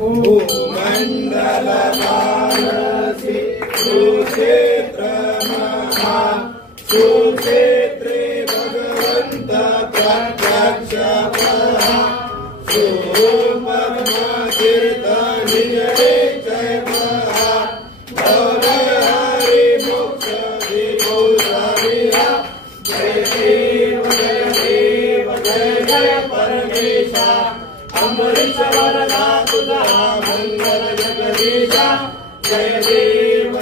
भूमण्डलमानसि सुक्षेत्रमहा सुक्षेत्रे भगवन्त प्रत्यक्षः सुपरमतीर्थ निजरे जयः भवहरि मोक्ष विभूषविहा जय देव जय जय परमेशा अम्बरीश वरदा तुझा मंगल जगदीशा जय देव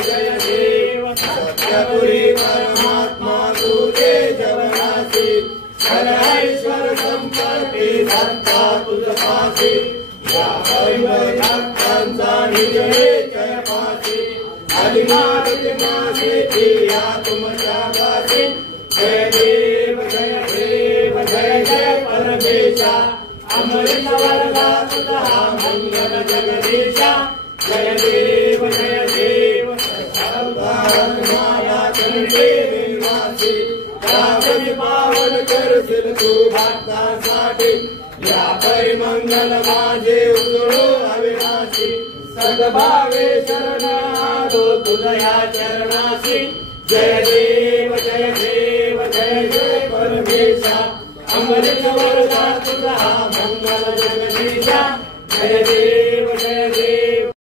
सत्यपुरी परमात्मा तुझे जवनासी ऐश्वर संपत्ति सत्ता तुझ पासी या भक्तांचा निजरे जय पासी अधिमासी या तुमच्या पासी जय देव जय जय परमेशा अमृत वरदा तुझा मंगल जगदीशा जय देव सर्वात्माया चंडे निवासी रावण पावन करशील तू भक्तांसाठी या परिमंगल माझे उजळो अविनाशी सद्भावे शरण आलो तुझ्या चरणासी जय देव जय परमेशा अमृत वरदा तुझा मंगल जगदीशा जय देव